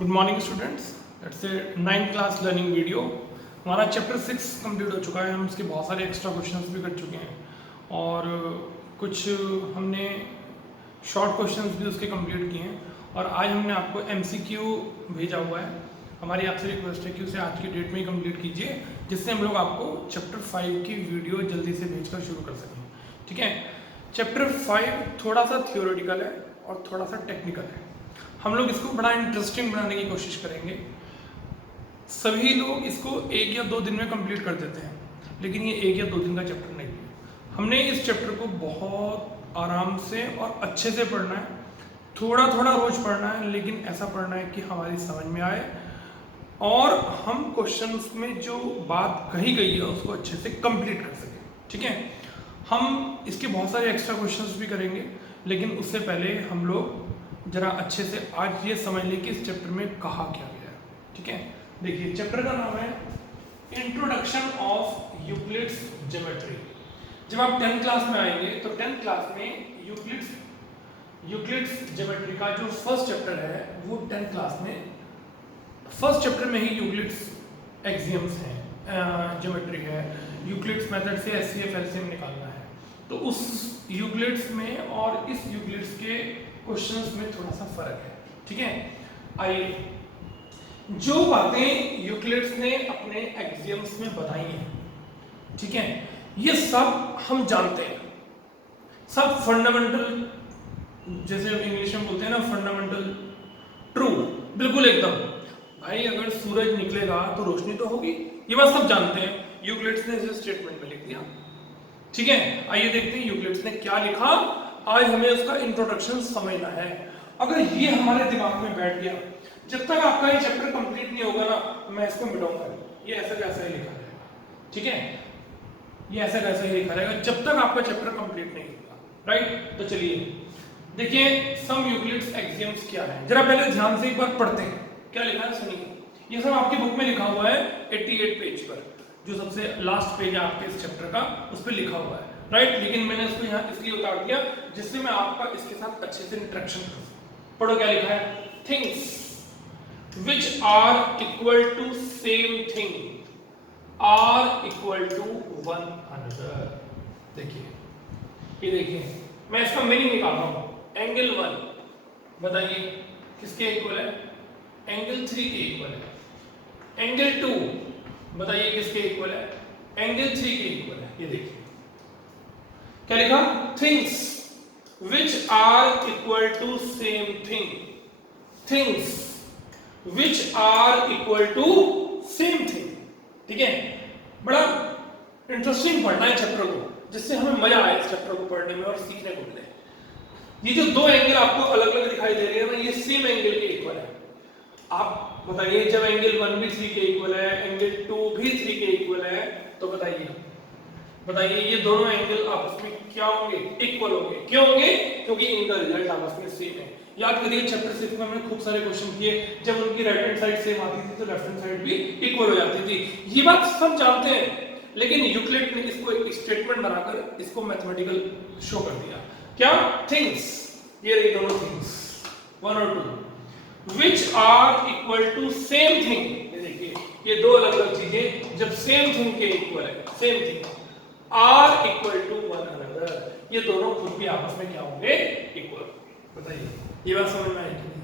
Good morning students. That's a 9th class learning video. हमारा chapter 6 complete हो चुका है। हम उसके बहुत सारे एक्स्ट्रा क्वेश्चंस भी कर चुके हैं और कुछ हमने शॉर्ट क्वेश्चंस भी उसके कंप्लीट किए हैं। और आज हमने आपको एमसीक्यू भेजा हुआ है। हमारी आपसे रिक्वेस्ट है कि उसे आज की डेट में ही कंप्लीट कीजिए, जिससे हम लोग आपको चैप्टर 5 की वीडियो जल्दी से भेजकर शुरू कर सकें। ठीक है, चैप्टर 5 थोड़ा सा थियोरेटिकल है और थोड़ा सा टेक्निकल है। हम लोग इसको बड़ा इंटरेस्टिंग बनाने की कोशिश करेंगे। सभी लोग इसको 1 या 2 दिन में कंप्लीट कर देते हैं, लेकिन ये 1 या 2 दिन का चैप्टर नहीं है। हमने इस चैप्टर को बहुत आराम से और अच्छे से पढ़ना है। थोड़ा थोड़ा रोज पढ़ना है, लेकिन ऐसा पढ़ना है कि हमारी समझ में आए और हम क्वेश्चंस में जो बात कही गई है उसको अच्छे से कंप्लीट कर सकें। ठीक है, हम इसके बहुत सारे एक्स्ट्रा क्वेश्चंस भी करेंगे, लेकिन उससे पहले हम लोग जरा अच्छे से आज ये समझ लें कि इस चैप्टर में कहा क्या गया है। ठीक है, देखिए चैप्टर का नाम है इंट्रोडक्शन ऑफ यूक्लिड्स ज्योमेट्री। जब आप 10th क्लास में आएंगे तो 10th क्लास में यूक्लिड्स ज्योमेट्री का जो फर्स्ट चैप्टर है वो 10th क्लास में फर्स्ट चैप्टर में ही यूक्लिड्स एक्सियम्स हैं, ज्योमेट्री है, यूक्लिड्स मेथड से एचसीएफ एलसीएम निकालना है। तो उस यूक्लिड्स में और इस यूक्लिड्स के क्वेश्चंस में थोड़ा सा फर्क है। ठीक है, आइए जो बातें यूक्लिड्स ने अपने एक्सियम्स में बताई हैं, ठीक है, ये सब हम जानते हैं, सब फंडामेंटल, जैसे इंग्लिश में बोलते हैं ना फंडामेंटल ट्रू, बिल्कुल एकदम। भाई अगर सूरज निकलेगा तो रोशनी तो होगी, ये बात सब जानते हैं। यूक्लिड्स ने इसे स्टेटमेंट में लिख दिया। ठीक है, आइए देखते हैं यूक्लिड्स ने क्या लिखा। आज हमें उसका इंट्रोडक्शन समझना है। अगर ये हमारे दिमाग में बैठ गया, जब तक आपका ये चैप्टर कंप्लीट नहीं होगा ना, मैं इसको मिटाऊंगा। ये ऐसा कैसा ही लिखा रहेगा। ठीक है, ये ऐसा कैसा ही लिखा रहेगा जब तक आपका चैप्टर कंप्लीट नहीं होगा। राइट, तो चलिए देखिए सम यूक्लिड्स एक्सियम्स क्या है, जरा पहले ध्यान से एक बार पढ़ते हैं क्या लिखा है, सुनिए। ये सब आपकी बुक में लिखा हुआ है 88 पेज पर, जो सबसे लास्ट पेज है आपके इस चैप्टर का, उस पर लिखा हुआ है। राइट, लेकिन मैंने उसको यहाँ इसलिए उतार दिया जिससे मैं आपका इसके साथ अच्छे से इंटरेक्शन करूं। पढ़ो क्या लिखा है, things which are equal to same thing are equal to one another। देखिए, ये देखिए मैं इसका मीनिंग निकाल रहा हूं। एंगल 1 बताइए किसके इक्वल है, एंगल 3 के इक्वल है। एंगल 2 बताइए किसके इक्वल है, एंगल 3 के इक्वल है। ये देखिए क्या लिखा, things which are equal to same thing, things which are equal to same thing। ठीक है, बड़ा इंटरेस्टिंग पढ़ना है चैप्टर को, जिससे हमें मजा आए इस चैप्टर को पढ़ने में और सीखने को मिले। ये जो दो एंगल आपको अलग अलग दिखाई दे रहे हैं ना, ये सेम एंगल के इक्वल है। आप बताइए जब एंगल 1 भी 3 के इक्वल है, एंगल 2 भी 3 के इक्वल है, तो बताइए ये दोनों एंगल आपस में क्या होंगे, इक्वल होंगे। क्यों होंगे, क्योंकि इनका रिजल्ट आपस में सेम है। याद करिए चैप्टर 6 में हमने खूब सारे क्वेश्चन किए, जब उनकी राइट हैंड साइड सेम आती थी तो लेफ्ट हैंड साइड भी इक्वल हो जाती थी। ये बात सब जानते हैं, लेकिन यूक्लिड ने इसको एक स्टेटमेंट बनाकर इसको मैथमेटिकल शो कर दिया। क्या, थिंग्स, ये रही दोनों थिंग्स 1 और 2 which are equal to same thing। ये देखिए ये दो अलग अलग चीजें जब सेम थिंग के इक्वल है, same thing are equal to one another, ये दोनों खुद भी आपस में क्या होंगे, इक्वल। बताइए ये बात समझ में आई कि नहीं?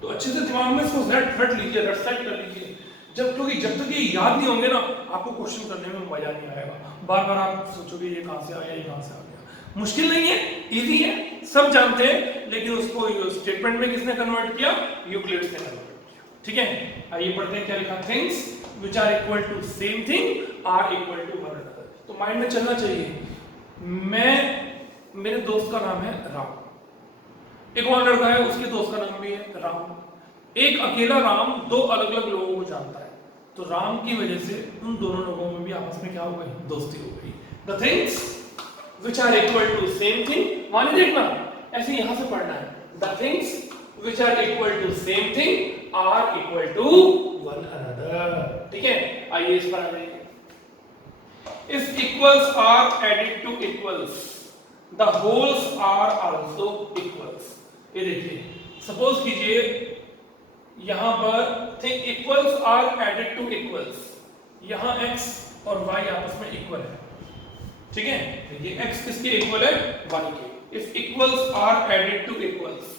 तो अच्छे से दिमाग में इसको रट लीजिए, रट सेट कर लीजिए। क्योंकि जब तक ये याद नहीं होंगे ना, आपको क्वेश्चन करने में मजा नहीं आएगा। बार बार आप सोचोगे ये कहां से आया, ये कहां से आ गया। मुश्किल नहीं है, इजी है, सब जानते हैं, लेकिन उसको स्टेटमेंट में किसने कन्वर्ट किया, यूक्लिड्स ने कन्वर्ट किया। ठीक है, आइए पढ़ते हैं क्या लिखा, things which are equal to same thing are equal to one another। तो माइंड में चलना चाहिए, मेरे दोस्त का नाम है राम, एक और लड़का है उसके दोस्त का नाम भी है राम। एक अकेला राम दो अलग अलग लोगों को जानता है, तो राम की वजह से उन दोनों लोगों में भी आपस में क्या हो गई, दोस्ती हो गई। The things which are equal to same thing, माने देखना ऐसे यहां से पढ़ना है, the things which are equal to same thing are equal to one another। ठीक है, आइए इस पर आ जाइए। If equals are added to equals, the wholes are also equals। ये देखिए, सपोज कीजिए यहां पर थे equals are added to equals, यहां x और y आपस में इक्वल है, ठीक है, ये x किसके इक्वल है, y के। If equals are added to equals,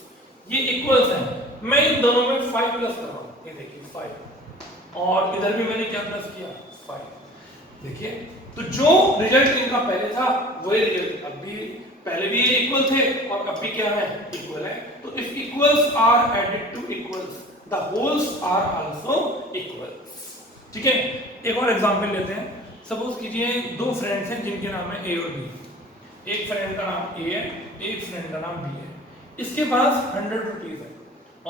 ये इक्वल्स हैं, मैं इन दोनों में 5 प्लस कर रहा हूं, ये देखिए 5, और इधर भी मैंने क्या प्लस किया 5, देखिए। तो जो रिजल्ट इनका पहले था वही रिजल्ट अब भी, पहले भी ये इक्वल थे और अब भी क्या है, इक्वल है। तो if equals are added to equals the wholes are also equals, ठीक है। एक और एग्जांपल लेते हैं। सपोज कीजिए दो फ्रेंड्स हैं जिनके नाम है ए और बी, एक फ्रेंड का नाम ए है, एक फ्रेंड का नाम बी है। इसके पास 100 रुपीज है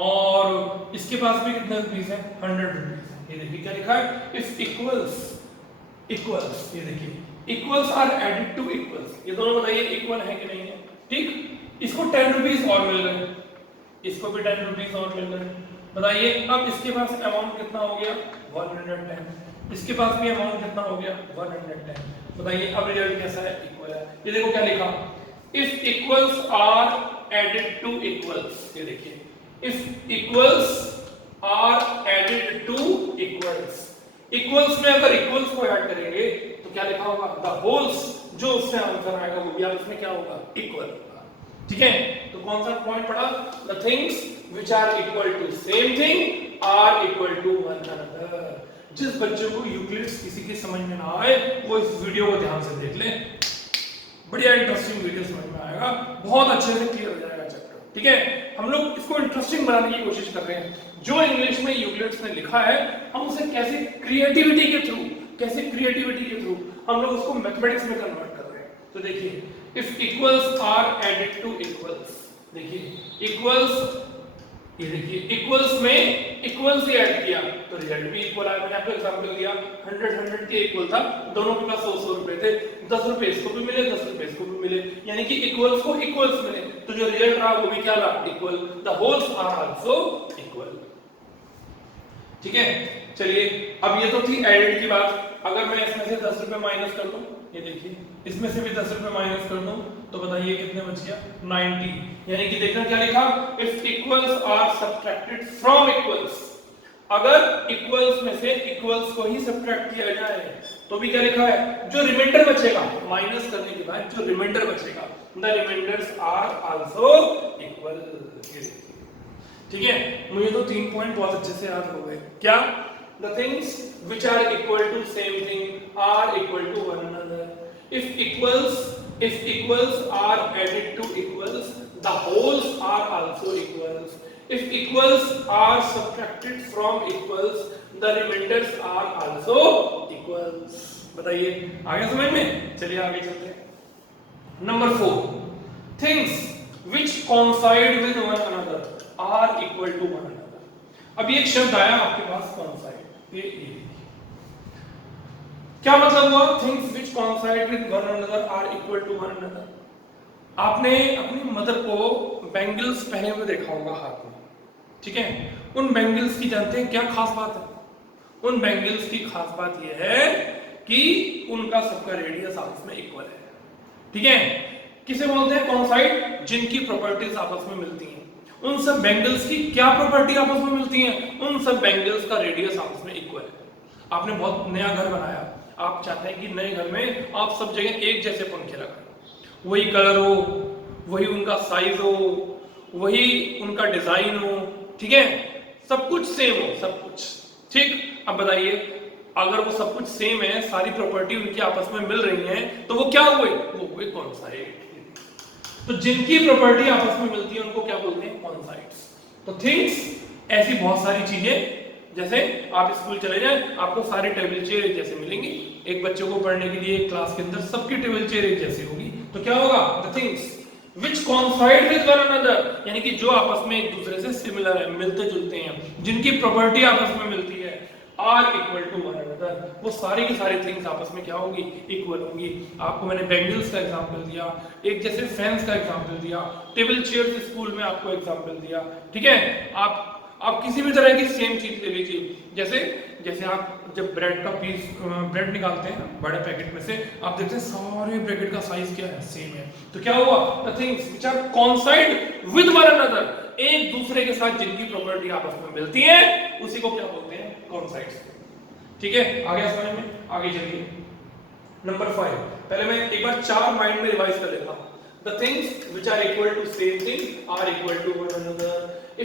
और इसके पास भी कितने रुपीज है, 100 रुपीज है। ये देखिए क्या लिखा है, इफ इक्वल्स इक्वल्स, ये देखिए equals are added to equals, ये दोनों बताइए इक्वल है कि नहीं है, ठीक। इसको 10 रुपीज और मिल रहे हैं, इसको भी 10 रुपीज और मिल रहे हैं, बताइए अब इसके पास अमाउंट कितना हो गया 110, इसके पास भी अमाउंट कितना हो गया 110, बताइए अब रिजल्ट कैसा है, इक्वल है। ये देखो क्या लिखा, if equals are added to equals, ये देखिए if equals are added to equals, equals में अगर इक्वल्स को ऐड करेंगे तो क्या लिखा होगा, द होल्स, जो उससे आंसर आएगा वो भी उसमें क्या होगा, इक्वल, ठीक है। तो कौन सा पॉइंट पढ़ा, the things which are equal to same thing are equal to one another. जिस बच्चे को यूक्लिड्स किसी की समझ में ना आए वो इस वीडियो को ध्यान से देख ले, बढ़िया इंटरेस्टिंग वीडियो समझ में आएगा, बहुत अच्छे से क्लियर हो जाएगा चैप्टर, ठीक है। हम लोग इसको इंटरेस्टिंग बनाने की कोशिश कर रहे हैं। जो इंग्लिश में यूक्लिड्स ने लिखा है हम उसे कैसे क्रिएटिविटी के थ्रू हम लोग उसको मैथमेटिक्स में कन्वर्ट कर रहे हैं। तो देखिए if equals are added to equals, देखिए इक्वल्स, ये देखिए इक्वल्स में इक्वल्स ही ऐड किया तो रिजल्ट भी इक्वल आया। मैंने आपको एग्जांपल दिया 100 के इक्वल था, दोनों के पास 100 रुपए थे, 10 रुपए इसको भी मिले 10 रुपए इसको भी मिले, यानी कि इक्वल्स को इक्वल्स मिले, तो जो रिजल्ट रहा वो भी क्या रहा, equal, the wholes are also equal, ठीक है। चलिए अब ये तो थी एडेड की बात। अगर मैं इसमें से 10 रुपए माइनस कर दूं, ये देखिए इसमें से भी 10 रुपए माइनस कर दूं तो बताइए कितने बच गया 90, यानी कि देखना क्या लिखा, if equals are subtracted from equals, अगर इक्वल्स में से इक्वल्स को ही सब्ट्रैक्ट किया जाए तो भी क्या लिखा है, जो रिमाइंडर बचेगा माइनस करने के बाद जो रिमाइंडर बचेगा, द रिमाइंडर्स आर आल्सो इक्वल, ठीक है। मुझे तो 3 पॉइंट बहुत अच्छे से याद हो गए, क्या, the things which are equal to same thing are equal to one another, if equals are added to equals the wholes are also equals, if equals are subtracted from equals the remainders are also equals। बताइए आगे समझ में, चलिए आगे चलते हैं। Number 4, things which coincide with one another are equal to one another। अब एक शब्द आया आपके पास coincide, ये क्या मतलब हुआ, things which coincide with one another are equal to one another. आपने अपनी मदर को बैंगल्स पहने हुए देखा होगा हाथ में, ठीक है। उन बैंगल्स की जानते हैं क्या खास बात है, उन बैंगल्स की खास बात यह है कि उनका सबका रेडियस आपस में इक्वल है, ठीक है। किसे बोलते हैं कोइंसाइड, जिनकी प्रॉपर्टीज आपस में मिलती हैं। उन सब बैंगल्स की क्या प्रॉपर्टी आपस में मिलती हैं, उन सब बैंगल्स का रेडियस आपस में इक्वल है। आपने बहुत नया घर बनाया, आप चाहते हैं कि नए घर में आप सब जगह एक जैसे पंखे लगाएं, वही कलर हो, वही उनका साइज हो, वही उनका डिजाइन हो, ठीक है, सब कुछ सेम हो, सब कुछ ठीक। अब बताइए अगर वो सब कुछ सेम है, सारी प्रॉपर्टी उनकी आपस में मिल रही है, तो वो क्या हुए, वो हुए कोइंसाइड। तो जिनकी प्रॉपर्टी आपस में मिलती है उनको क्या बोलते हैं, कोइंसाइड्स। तो थिंग्स ऐसी बहुत सारी चीजें, जैसे आप स्कूल चले जाएं आपको सारी टेबल चेयर एक जैसे मिलेंगी, एक बच्चों को पढ़ने के लिए एक क्लास के अंदर सबकी टेबल चेयर एक जैसी होगी, तो क्या होगा, the things which coincide with one another, यानी कि जो आपस में एक दूसरे से सिमिलर है, मिलते जुलते हैं, जिनकी प्रॉपर्टी आपस में मिलती है, are equal to one another, वो सारी की सारी थिंग्स आपस में क्या होगी, इक्वल होंगी। आपको मैंने बैंगल्स का एग्जांपल दिया, एक जैसे फैंस का एग्जांपल दिया, टेबल चेयर्स स्कूल में आपको एग्जांपल दिया, ठीक है। आप किसी भी तरह की सेम चीज ले लीजिए, जैसे आप जब ब्रेड का पीस ब्रेड निकालते हैं बड़े पैकेट में से, आप देखते हैं सारे ब्रैकेट का साइज क्या है, सेम है, तो क्या हुआ, the things which are coincide with one another, एक दूसरे के साथ जिनकी प्रॉपर्टी आपस में मिलती है उसी को क्या बोलते हैं, कोइंसाइड्स। ठीक है, आ गया समझ में? आगे चलिए नंबर 5। पहले मैं एक बार 4 माइंड में रिवाइज कर लेता हूं। The things which are equal to same thing are equal to one another.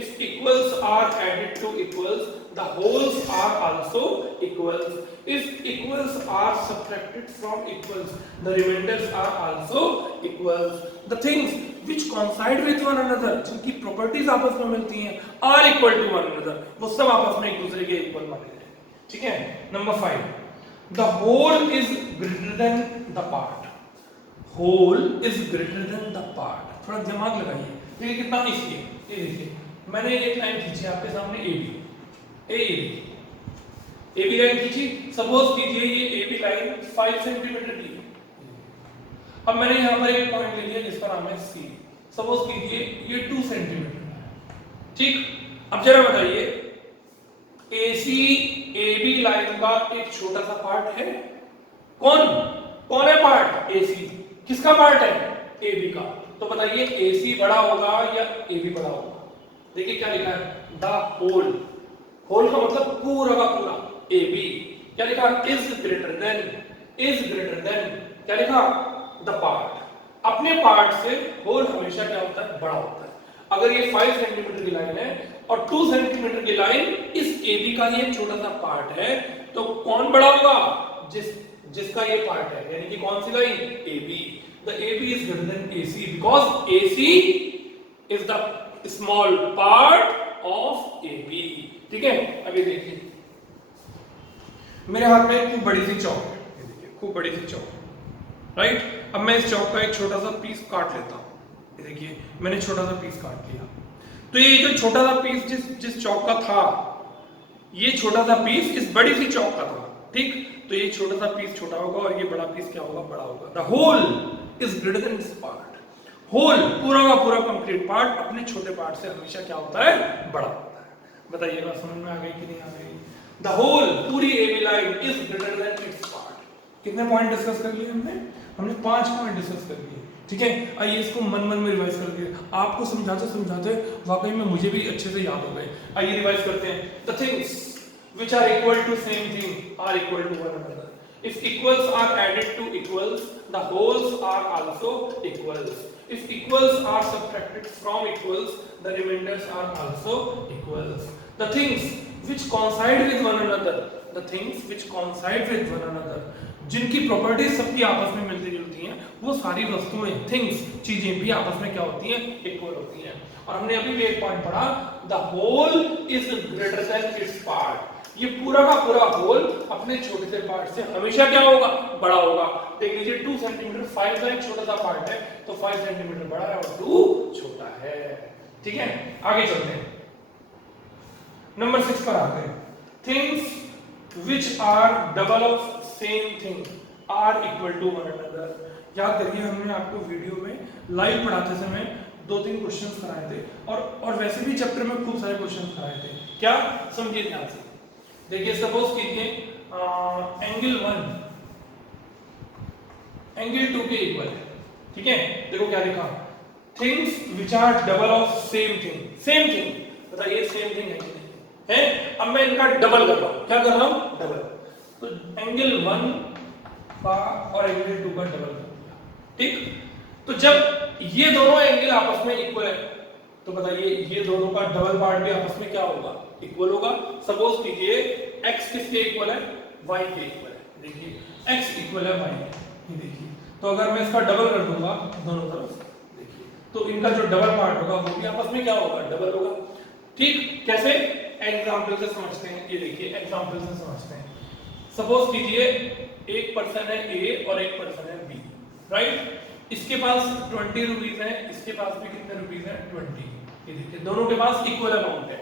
If equals are added to equals, the wholes are also equals. If equals are subtracted from equals, the remainders are also equals. The things which coincide with one another, जिनकी properties आपस में मिलती हैं, are equal to one another. वो सब आपस में एक दूसरे के equal माने जाते हैं। ठीक है, number 5, the whole is greater than the part. Whole is greater than the part. थोड़ा दिमाग लगाइए, देखिए कितना इसलिए, ये देखिए मैंने एक लाइन खींची आपके सामने ए बी लाइन खींची। सपोज कीजिए ये ए बी लाइन 5 सेंटीमीटर की है। अब मैंने यहां पर एक पॉइंट ले लिया जिसका नाम है सी। सपोज कीजिए ये 2 सेंटीमीटर है। ठीक, अब जरा बताइए एसी ए बी लाइन का एक छोटा सा पार्ट है। कौन है पार्ट? एसी। किसका पार्ट है? AB का। तो बताइए AC बड़ा होगा या AB बड़ा होगा? देखिए क्या लिखा है, द होल। होल का मतलब पूरा का पूरा। AB क्या लिखा, इज ग्रेटर देन क्या लिखा, द पार्ट। अपने पार्ट से होल हमेशा क्या होता है, बड़ा होता है। अगर ये 5 सेंटीमीटर की लाइन है और 2 सेंटीमीटर की लाइन इस AB का ये छोटा सा पार्ट है, तो कौन बड़ा होगा? जिसका ये पार्ट है, यानी कि कौन सी line, AB। The AB is greater than AC because AC is the small part of AB। ठीक है, अभी देखिए मेरे हाथ में एक खूब बड़ी सी चौक है, ये देखिए खूब बड़ी सी चौक, राइट। अब मैं इस चौक का एक छोटा सा पीस काट लेता हूँ। ये देखिए मैंने छोटा सा पीस काट लिया। तो ये जो छोटा सा पीस जिस चौक का था, ये छोटा सा पीस इस बड़ी सी चौक का था। ठीक, तो ये छोटा सा पीस छोटा होगा और ये बड़ा पीस क्या होगा, बड़ा होगा। The whole is greater than this part. Whole पूरा का पूरा कंप्लीट पार्ट अपने छोटे पार्ट से हमेशा क्या होता है, बड़ा होता है। बताइए बात समझ में आ गई कि नहीं आ गई? द होल पूरी AB line is greater than its part. कितने पॉइंट डिस्कस कर लिए हमने 5 पॉइंट डिस्कस कर लिए। ठीक है, आइए इसको मन में रिवाइज करके आपको समझाते वाकई में मुझे भी अच्छे से याद हो गए। आइए रिवाइज करते हैं। The things which are equal to same thing are equal to one another. If equals are added to equals, the wholes are also equals. If equals are subtracted from equals, the remainders are also equals. The things which coincide with one another, जिनकी properties सबकी आपस में मिलती जुलती हैं, वो सारी वस्तुएं, थिंग्स, चीजें भी आपस में क्या होती हैं, इक्वल होती हैं। और हमने अभी भी एक पॉइंट पढ़ा, the whole is greater than its part. ये पूरा का पूरा होल अपने छोटे से पार्ट से हमेशा क्या होगा, बड़ा होगा। देख लीजिए 2 सेंटीमीटर 5 का एक छोटा सा पार्ट है, तो 5 सेंटीमीटर बड़ा है और 2 छोटा है। ठीक है, आगे चलते हैं, नंबर 6 पर आते हैं। Things which are double of same thing are equal to one another। याद करिए हमने आपको वीडियो में लाइव पढ़ाते समय 2-3 क्वेश्चंस कराए थे और वैसे भी चैप्टर में खूब सारे क्वेश्चंस कराए थे। क्या, समझिए ध्यान से। देखिए सपोज कीजिए एंगल 1 एंगल 2 के इक्वल है। ठीक है, देखो क्या लिखा, things which are double of same thing। बताइए सेम थिंग है कि नहीं है? अब मैं इनका डबल कर रहा हूं। क्या कर रहा हूं, डबल। तो एंगल 1 का और एंगल 2 का डबल कर दिया। ठीक, तो जब ये दोनों एंगल आपस में इक्वल है, तो बताइए ये दोनों का डबल पार्ट भी आपस में क्या होगा, इक्वल होगा। सपोज कीजिए x किसके इक्वल है, y के इक्वल है। देखिए x इक्वल है y के, ये देखिए। तो अगर मैं इसका डबल कर दूंगा दोनों तरफ, देखिए तो इनका जो डबल पार्ट होगा वो भी आपस में क्या होगा, डबल होगा। ठीक, कैसे, एग्जाम्पल से समझते हैं। ये देखिए एग्जाम्पल से समझते हैं। सपोज कीजिए एक पर्सन है A और एक पर्सन है B, राइट। इसके पास 20 रुपीज है, इसके पास भी कितने रुपीज है, 20। ये देखिए दोनों के पास इक्वल अमाउंट है।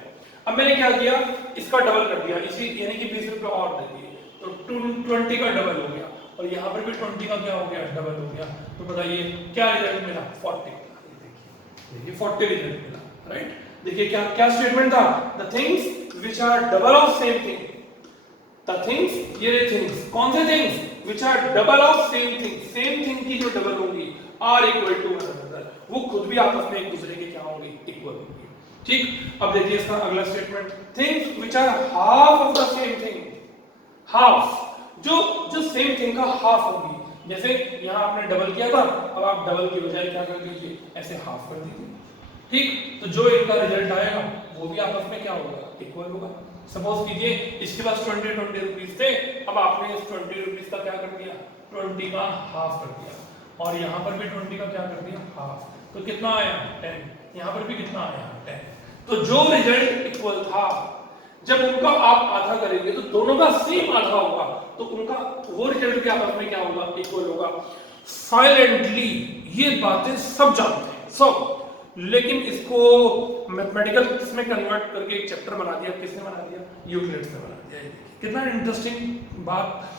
अब मैंने क्या किया, इसका डबल कर दिया, इसी यानी कि 20 रुपए और दे दिए, तो 20 का डबल हो गया। और यहाँ पर भी 20 का क्या हो गया, डबल हो गया। तो बताइए क्या रिजल्ट मिला, 40। देखिए 40 रिजल्ट मिला, राइट। देखिए क्या क्या स्टेटमेंट था, the things which are double of same thing. The things, ये थिंग्स, कौन से things, which are double of same thing की जो डबल होंगी, are equal to one another, वो खुद भी आपस में एक दूसरे के क्या होंगे, इक्वल होंगे। ठीक, अब देखिए इसका अगला statement, things which are half of the same thing, half जो जो सेम थिंग का हाफ होगी, जैसे यहाँ आपने डबल किया था, अब आप डबल की बजाय क्या कर दीजिए, ऐसे हाफ कर दीजिए। ठीक, तो जो इनका रिजल्ट आएगा वो भी आपस में क्या होगा, इक्वल होगा। सपोज कीजिए इसके पास 20 रुपीज थे, अब आपने इस 20 रुपीज का क्या कर दिया, 20 का हाफ कर दिया, और यहाँ पर भी 20 का क्या कर दिया, हाफ, तो कितना आया 10, यहाँ पर भी कितना आया 10। तो जो रिजल्ट इक्वल था, जब उनका आप आधा करेंगे तो दोनों का सेम आधा होगा, तो उनका वो रिजल्ट भी आपस में क्या होगा, इक्वल होगा। साइलेंटली ये बातें सब जानते हैं सब, लेकिन इसको मैथमेटिकल इसमें कन्वर्ट करके एक चैप्टर बना दिया, किसने बना दिया, यूक्लिड्स ने बना दिया। कितना इंटरेस्टिंग बात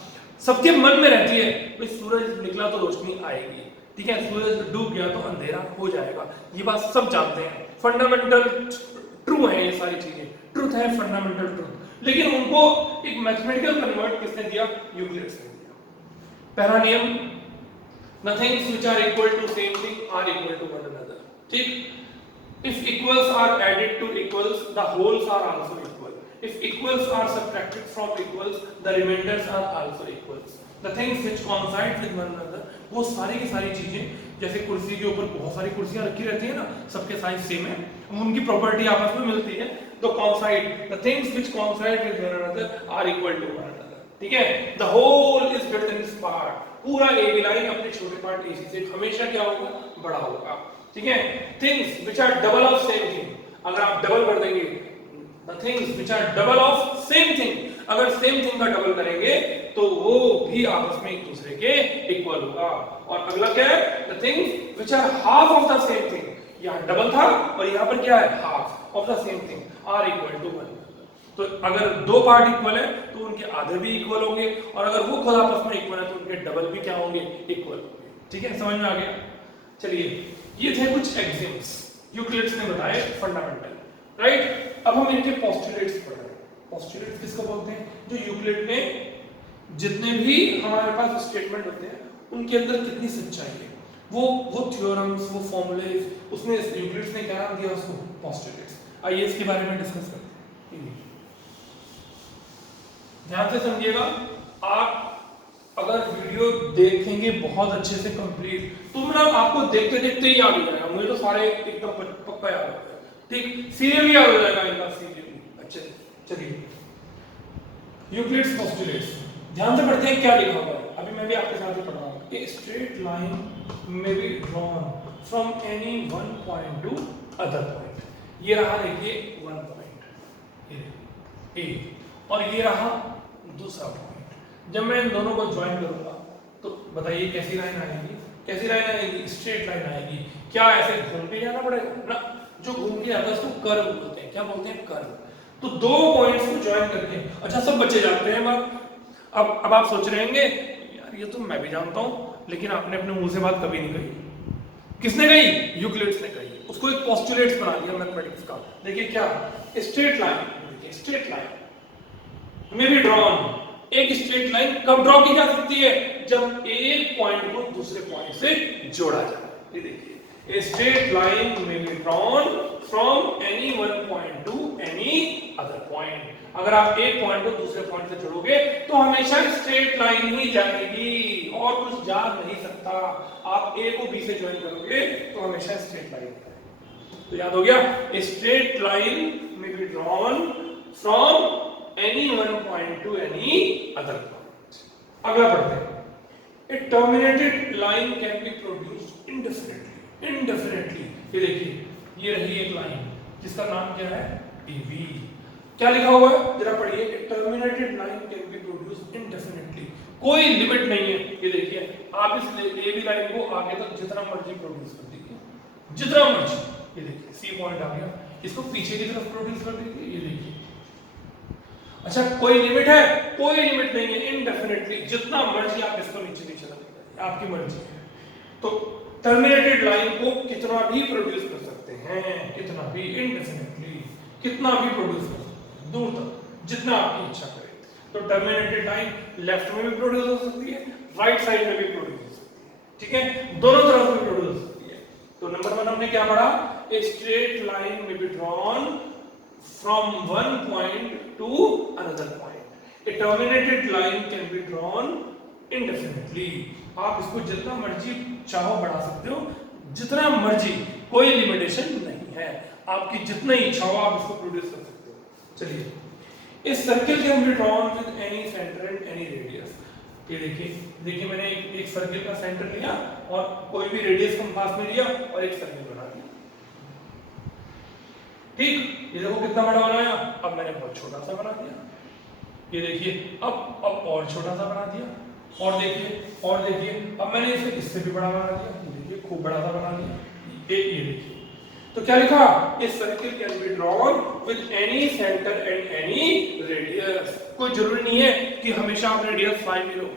सबके मन में रहती है, भाई सूरज निकला तो रोशनी आएगी, ठीक है, सूरज डूब गया तो अंधेरा हो जाएगा, ये बात सब जानते हैं, फंडामेंटल ट्रू है ये सारी चीजें, ट्रूथ है, फंडामेंटल ट्रूथ, लेकिन उनको एक मैथमेटिकल कन्वर्ट किसने दिया, यूक्लिड्स ने दिया। पहला नियम, things which are equal to same thing are equal to one another. ठीक, if equals are added to equals the wholes are also equal, if equals are subtracted from equals the remainders are also equals, the things which coincide with one another, वो सारी की सारी चीजें, जैसे कुर्सी के ऊपर बहुत सारी कुर्सियां रखी रहती है ना, सबके साइज सेम है, उनकी प्रॉपर्टी आपस में मिलती है, तो coincide, the things which coincide with one another are equal to one another, ठीक है। the whole is greater than its part, पूरा ए बी लाइन अपने छोटे पार्ट ए से हमेशा क्या होगा, बड़ा होगा, ठीक है। Things which are double of same thing, अगर आप डबल कर देंगे, the things which are double of same thing, अगर सेम थिंग का डबल करेंगे तो वो भी आपस में एक दूसरे के इक्वल होगा। और अगला क्या है, the things which are half of the same thing, यहाँ डबल था और यहाँ पर क्या है, half of the same thing are equal to one. तो अगर दो पार्ट इक्वल है तो उनके आधे भी इक्वल होंगे, और अगर वो खुद आपस में इक्वल है तो उनके डबल भी क्या होंगे, इक्वल होंगे, ठीक है, समझ में आ गया। चलिए ये थे कुछ एग्जाम्स यूक्लिड्स ने बताए फंडामेंटल, राइट। अब हम इनके पोस्टुलेट्स पढ़ रहे हैं। पोस्टुलेट्स किसको बोलते हैं, जो यूक्लिड ने जितने भी हमारे पास स्टेटमेंट होते हैं उनके अंदर कितनी सच्चाई है, वो थ्योरम्स, वो फॉर्मूलेज, उसने यूक्लिड्स ने क्या नाम दिया उसको, पोस्टुलेट्स। आइए इसके बारे में डिस्कस करते हैं। ध्यान से समझिएगा, आप अगर वीडियो देखेंगे बहुत अच्छे से कंप्लीट, तो ना आपको देखते देखते ही याद हो जाएगा, मुझे तो सारे एकदम पक्का याद हो जाएगा, ठीक, सीरियली याद हो जाएगा इनका, सीरियली। अच्छा चलिए, यूक्लिड्स पोस्टुलेट्स ध्यान से पढ़ते हैं क्या लिखा हुआ है, अभी मैं भी आपके साथ ही पढ़ रहा हूँ। ए स्ट्रेट लाइन में B drawn from any one point to other point, ये रहा देखिए वन पॉइंट ए, और ये रहा दूसरा पॉइंट। जब मैं इन दोनों को ज्वाइन करूंगा तो बताइए कैसी लाइन आएगी, कैसी लाइन आएगी, स्ट्रेट लाइन आएगी। क्या ऐसे घूम के जाना पड़ेगा ना, जो घूम के जाता है उसको कर्व बोलते हैं, क्या बोलते हैं, कर्व। तो दो पॉइंट्स को ज्वाइन करके, अच्छा सब बच्चे जानते हैं बात, अब आप सोच रहे होंगे यार ये तो मैं भी जानता हूँ, लेकिन आपने अपने मुंह से बात कभी नहीं कही। किसने कही, यूक्लिड्स ने कही, उसको एक पोस्टुलेट्स बना दिया मैथमेटिक्स का। देखिए क्या, स्ट्रेट लाइन, स्ट्रेट लाइन में बी ड्रॉन, एक स्ट्रेट लाइन कब ड्रॉ की जा सकती है, जब एक पॉइंट को दूसरे पॉइंट से जोड़ा जाए। ये देखिए, a straight line may be drawn from any one point to any other point। अगर आप एक पॉइंट को दूसरे पॉइंट से जोड़ोगे तो हमेशा स्ट्रेट लाइन ही जाएगी और कुछ जा नहीं सकता। आप ए को बी से ज्वाइन करोगे तो हमेशा स्ट्रेट लाइन जाएगी। तो याद हो गया, a straight line may be drawn from any one point to any other point। अगला पढ़ते हैं, a terminated line can be produced indefinitely। indefinitely, ये देखिए, ये रही एक लाइन जिसका नाम क्या है, AB। क्या लिखा हुआ है जरा पढ़िए, a terminated line can be produced indefinitely, कोई लिमिट नहीं है। ये देखिए, आप इस AB लाइन को आगे तक जितना मर्जी प्रोड्यूस कर दीजिए, जितना मर्जी। ये देखिए C पॉइंट आ गया, इसको पीछे की तरफ प्रोड्यूस कर दीजिए, ये देखिए। अच्छा कोई लिमिट है, कोई लिमिट नहीं है, इनडेफिनेटली जितना मर्जी आप इसको नीचे नीचे रखिए, आपकी मर्जी है। तो टर्मिनेटेड लाइन को कितना भी प्रोड्यूस कर सकते हैं, कितना भी, इनडेफिनेटली कितना भी प्रोड्यूस कर सकते हैं, दूर तक जितना आपकी इच्छा करे। तो टर्मिनेटेड लाइन लेफ्ट में भी प्रोड्यूस हो सकती है, राइट साइड में भी प्रोड्यूस हो सकती है, ठीक है, दोनों तरफ भी प्रोड्यूस हो सकती है। तो नंबर 1 हमने क्या पढ़ा, a straight line may be drawn from one point to another point. A terminated line can be drawn indefinitely. आप इसको जितना मर्जी चाहो बढ़ा सकते हो, जितना मर्जी, कोई लिमिटेशन नहीं है, आपकी जितना इच्छा हो आप इसको प्रोड्यूस कर सकते हो। चलिए, इस circle can be drawn with any centre and any radius. ये देखिए मैंने एक सर्किल का सेंटर लिया और कोई भी रेडियस कंपास में लिया और एक सर्किल बना दिया। ठीक, ये देखो कितना बड़ा बनाया, अब मैंने बहुत छोटा सा बना दिया। ये देखिए अब और छोटा सा बना दिया, और देखिए अब मैंने इसे इससे भी बड़ा बना दिया। ये देखिए खूब बड़ा सा बना दिया। ये देखिए, तो क्या लिखा, इस circle can be drawn with any centre and any radius. कोई जरूरी नहीं है कि हमेशा आप रेडियस 5 लो।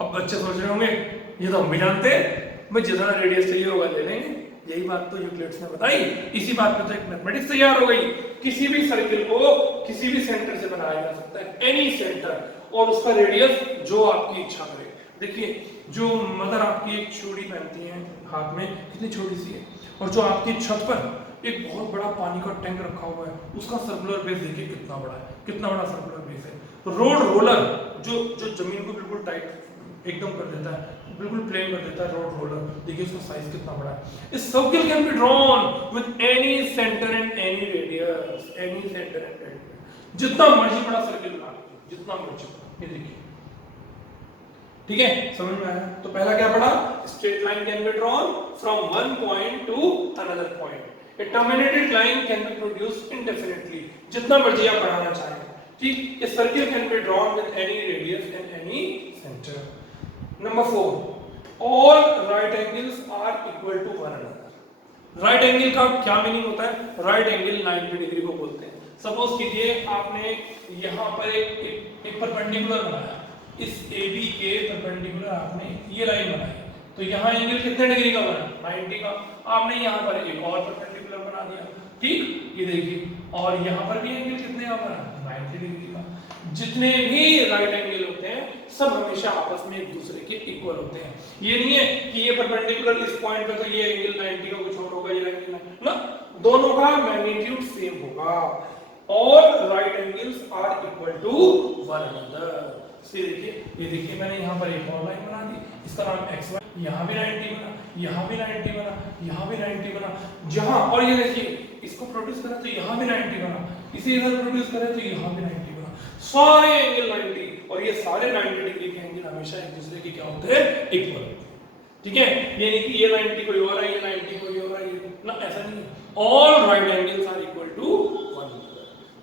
अब बच्चे सोच रहे होंगे ये तो हम भी जानते हैं, मैं जितना रेडियस चाहिए होगा ले लेंगे। यही बात तो यूक्लिड्स ने बताई, इसी बात पे तो एक मैथमेटिक्स तैयार हो गई। किसी भी सर्किल को किसी भी सेंटर से बनाया जा सकता है, एनी सेंटर, और उसका रेडियस जो आपकी इच्छा करे। देखिए, जो मदर आपकी एक चूड़ी पहनती है हाथ में, कितनी छोटी सी है, और जो आपकी छत पर एक बहुत बड़ा पानी का टैंक रखा हुआ है, उसका सर्कुलर बेस देखिए कितना बड़ा है, कितना बड़ा सर्कुलर बेस है। रोड रोलर जो जमीन को बिल्कुल टाइट एकदम कर देता है, बिल्कुल प्लेन कर देता है, रोड रोलर, देखिए उसका साइज कितना बड़ा है। इस circle can be drawn with any centre and any radius, any centre and radius, जितना मर्जी बड़ा सर्किल बना लीजिए, जितना मर्जी। ये देखिए, ठीक है, समझ में आया? तो पहला क्या पढ़ा, straight line can be drawn from one point to another point. A terminated line can be produced इंडेफिनिटली, जितना मर्जी आप बढ़ाना चाहें। ठीक, ए circle can be drawn with any radius and any centre. Number 4, all right angles are equal to one another. Right angle का क्या meaning होता है? राइट एंगल 90 डिग्री को बोलते हैं। सपोज कीजिए आपने यहाँ पर एक परपेंडिकुलर बनाया, इस AB के परपेंडिकुलर आपने ये लाइन बनाई, तो यहाँ एंगल कितने डिग्री का बना? 90 का। आपने यहाँ पर एक और परपेंडिकुलर बना दिया, ठीक, ये देखिए, और यहाँ पर भी एंगल कितने का बना? 90 डिग्री का। जितने भी राइट एंगल होते हैं सब हमेशा आपस में एक दूसरे के इक्वल होते हैं। ये नहीं है कि ये परपेंडिकुलर इस पॉइंट पे तो ये एंगल 90 का कुछ और होगा, ये एंगल ना, दोनों का मैग्नीट्यूड सेम होगा। All right angles are equal to one another. ये देखिए मैंने यहाँ पर एक और लाइन बना दी, इसका नाम xy, यहाँ भी 90 बना, यहाँ भी 90 बना, यहाँ भी 90 बना, जहाँ, और ये देखिए इसको प्रोड्यूस करें तो यहाँ भी 90 बना, इसे इधर प्रोड्यूस करें तो यहाँ भी 90 बना, सारे एंगल 90, और ये सारे 90 डिग्री के एंगल हमेशा एक दूसरे के क्या होते हैं? इक्वल होते हैं। ठीक है, ये नहीं कि ये 90 कोई और है, ये 90 कोई और है, ना, ऐसा नहीं है। All right angles are equal to one.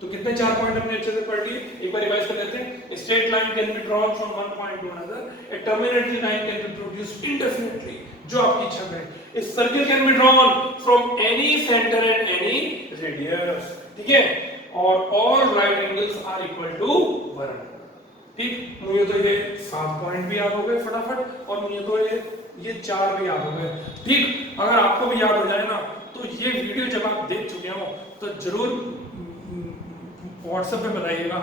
तो कितने 4 पॉइंट हमने अच्छे से पढ़ लिए, एक बार रिवाइज कर लेते हैं। Straight line can be drawn from one point to another, a terminated line can be produced indefinitely, जो आपकी इच्छा करे। A circle can be drawn from any centre and any radius, ठीक है, और all right angles are equal to one. ठीक, मुझे तो ये 7 पॉइंट भी याद हो गए फटाफट, और मुझे तो ये 4 भी याद हो गए। ठीक, अगर आपको भी याद हो जाए ना, तो ये वीडियो जब आप देख चुके हो तो जरूर व्हाट्सएप पे बताइएगा,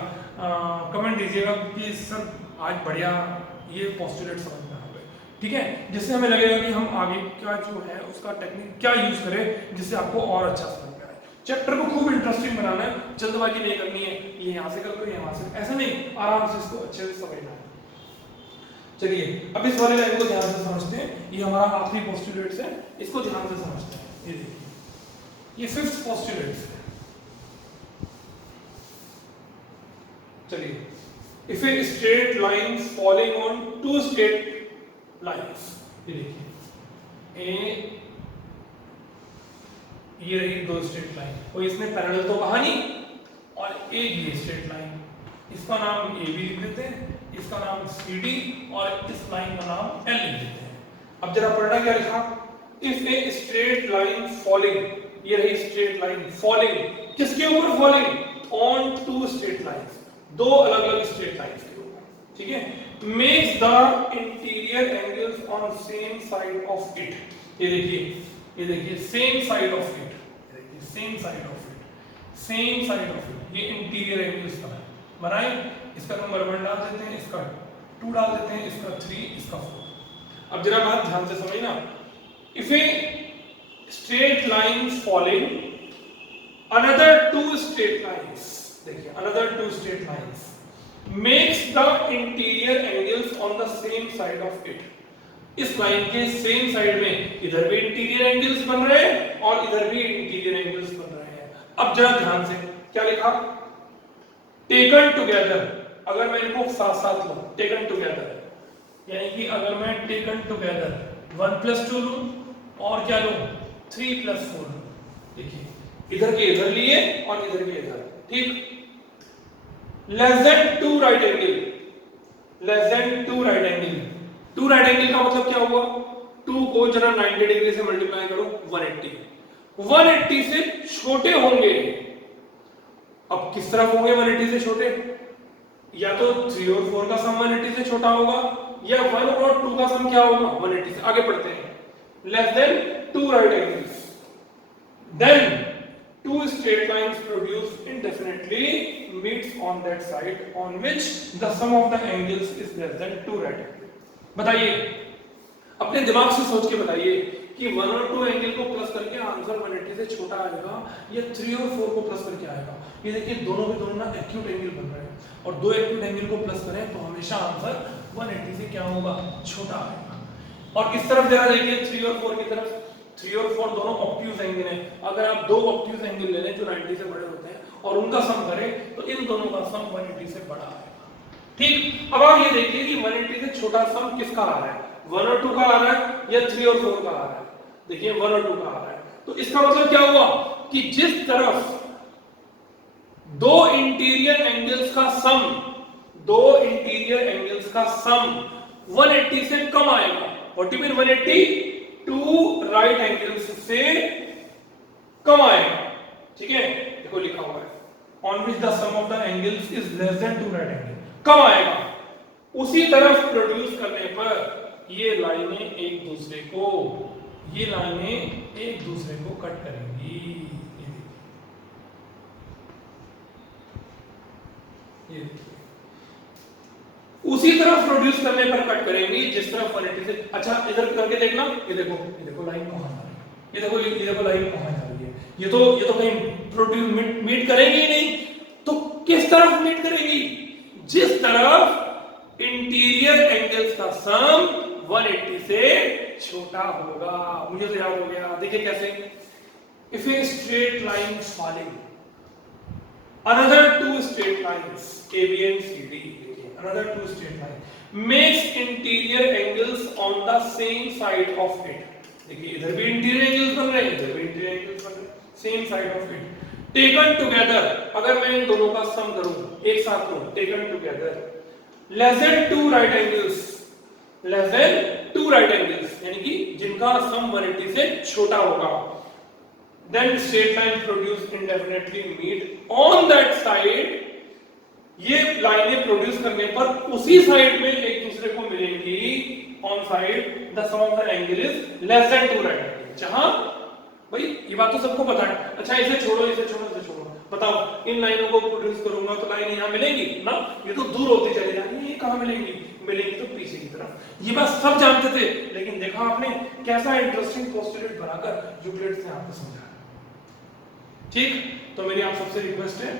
कमेंट दीजिएगा कि सर आज बढ़िया ये पोस्टुलेट समझ में आ गए। ठीक है, जिससे हमें लगेगा कि हम आगे का जो है उसका टेक्निक क्या यूज करें जिससे आपको और अच्छा समझ में आए। चैप्टर को खूब इंटरेस्टिंग बनाना है, जल्दबाजी नहीं करनी है, ये यहाँ से कर दो, यहाँ से, ऐसा नहीं, आराम से इसको अच्छे से समझना है। चलिए अब इस वाले लाइन को ध्यान से समझते हैं, ये हमारा आखिरी पोस्टुलेट्स है, इसको ध्यान से समझते हैं। ये देखिए, ये 5th पोस्टुलेट्स है। चलिए, if a straight line falling on 2 straight lines, ये देखिए, ये रही 2 स्ट्रेट लाइन, और इसमें पैरेलल तो कहा नहीं, और एक ये स्ट्रेट लाइन, इसका नाम AB लिख देते हैं, इसका नाम CD, और इस लाइन का नाम L लिख देते हैं। अब जरा पढ़ना क्या लिखा, if a straight line falling, ये रही स्ट्रेट लाइन falling, किसके ऊपर falling? On 2 straight lines, 2 अलग-अलग स्ट्रेट लाइंस के ऊपर, ठीक है, makes the interior angles on same side of it। ये देखिए same side of it, same side of it, same side of it, ये इंटीरियर एंगल्स बनाए। इसका नंबर 1 डाल देते हैं, इसका 2 डाल देते हैं, इसका 3, इसका 4। अब जरा बात ध्यान से समझना, if A straight lines falling, another two straight lines, देखिए another two straight lines makes the interior angles on the same side of it. इस लाइन के सेम साइड में इधर भी इंटीरियर एंगल्स बन रहे हैं और इधर भी इंटीरियर एंगल्स बन रहे हैं। अब जरा ध्यान से क्या लिखा, टेकन टुगेदर, अगर मैं इनको साथ साथ लूं, टेकन टुगेदर, यानी कि अगर मैं टेकन टुगेदर 1+2 लूं और क्या लूं 3+4 लूं, देखिए इधर के इधर लिए और इधर के इधर, ठीक, less than 2 right angle, less than 2 right angle, 2 right angle का मतलब क्या हुआ, 2 को जरा 90 डिग्री से मल्टीप्लाई करो 180, 180 से छोटे होंगे। अब किस तरफ होंगे 180 से छोटे, या तो 3 और 4 का सम 180 से छोटा होगा या 1 और 2 का सम क्या होगा 180 से। आगे पढ़ते हैं, less than 2 right angles, then 2 straight lines produced indefinitely meets on that side on which the sum of the angles is less than 2 right angles. बताइए, अपने दिमाग से सोच के बताइए कि 1 और 2 एंगल को प्लस करके आंसर 180 से छोटा आएगा या 3 और 4 को प्लस करके आएगा। ये देखिए दोनों के दोनों ना एक्यूट एंगल बन रहे हैं और 2 एक्यूट एंगल को प्लस करें तो हमेशा आंसर 180 से क्या होगा, छोटा आएगा। और किस तरफ जरा देखिए 3 और 4 की तरफ, 3 और 4 दोनों ऑब्ट्यूज एंगल हैं। अगर आप 2 ऑब्ट्यूज एंगल ले लें जो 90 से बड़े होते हैं और उनका सम करें तो इन दोनों का सम 180 से बड़ा आएगा, ठीक। अब आप ये देखिए कि 180 से छोटा सम किसका आ रहा है, 1 और 2 का आ रहा है या 3 और 4 का आ रहा है, देखिए 1 और 2 का आ रहा है। तो इसका मतलब क्या हुआ कि जिस तरफ 2 इंटीरियर एंगल्स का सम, 2 इंटीरियर एंगल्स का सम 180 से कम आएगा, what you mean 180, 2 right angles से कम आएगा, ठीक है। देखो लिखा हुआ है on which the sum of the angles is less than 2 right angles, कम आएगा, उसी तरफ प्रोड्यूस करने पर ये लाइनें एक दूसरे को, ये लाइनें एक दूसरे को कट करेंगी, ये उसी तरफ प्रोड्यूस करने पर कट करेंगी जिस तरफ 180 से। अच्छा इधर करके देखना, ये देखो लाइन कहां जा रही है, ये देखो लाइन कहां जा रही है, ये तो कहीं प्रोड्यूस मीट करेंगी ही नहीं, तो किस तरफ मीट करेंगी, जिस तरफ इंटीरियर एंगल्स का सम 180 से छोटा होगा। मुझे तो याद हो गया, देखिए कैसे, if a straight line falling, another 2 straight lines AB and CD, another 2 straight line makes interior angles on the same side of it, देखिए इधर भी इंटीरियर एंगल्स बन रहे हैं, इधर भी इंटीरियर एंगल्स बन रहे हैं, same side of it, taken together, अगर मैं इन दोनों का सम करूं एक साथ करूं, taken together less than 2 right angles, less than 2 right angles, यानी कि जिनका सम 180 से छोटा होगा, then straight line produced indefinitely meet on that side, ये लाइनें प्रोड्यूस करने पर उसी साइड में एक दूसरे को मिलेंगी, on side the sum of the angle is less than 2 right angle, जहां भाई ये बात तो सबको पता है। अच्छा इसे छोड़ो, इसे छोड़ो, इसे छोड़ो, बताओ इन लाइनों को प्रोड्यूस करूंगा तो लाइन यहां मिलेंगी ना, ये तो दूर होती चली जा रही है, ये कहां मिलेंगी, मिलेंगी तो पीछे की तरफ। ये बात सब जानते थे, लेकिन देखा आपने कैसा इंटरेस्टिंग पोस्टुलेट बनाकर यूक्लिड ने आपको समझाया, ठीक। तो मेरी आप सबसे रिक्वेस्ट है,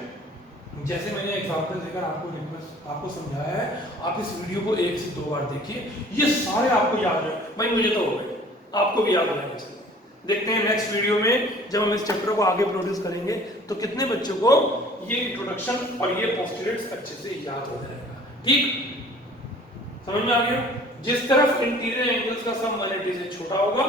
जैसे मैंने एग्जांपल देकर आपको समझाया है, आप इस वीडियो को 1 से 2 बार देखिए, ये सारे आपको याद है, भाई मुझे तो हो गए, आपको भी याद होना चाहिए। देखते हैं नेक्स्ट वीडियो में जब हम इस चैप्टर को आगे प्रोड्यूस करेंगे तो कितने बच्चों को ये इंट्रोडक्शन और ये पोस्टुलेट्स अच्छे से याद हो जाएगा, ठीक, समझ में आ गया। जिस तरफ इंटीरियर एंगल्स का सम 180 से छोटा होगा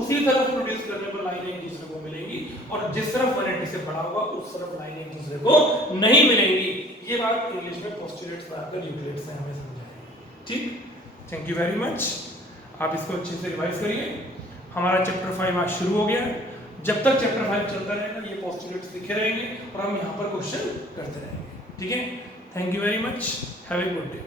उसी तरफ प्रोड्यूस करने पर लाइनें एक दूसरे को मिलेंगी, और जिस तरफ 180 से बड़ा होगा उस तरफ लाइनें एक दूसरे को नहीं मिलेंगी। ये बात इंग्लिश में पोस्टुलेट्स बनाकर यूक्लिड ने हमें समझाया, ठीक। थैंक यू वेरी मच, आप इसको अच्छे से रिवाइज करिए। हमारा चैप्टर 5 आज शुरू हो गया है, जब तक चैप्टर 5 चलता रहेगा ये पोस्टुलेट्स लिखे रहेंगे और हम यहाँ पर क्वेश्चन करते रहेंगे, ठीक है। Thank you very much, have a good day.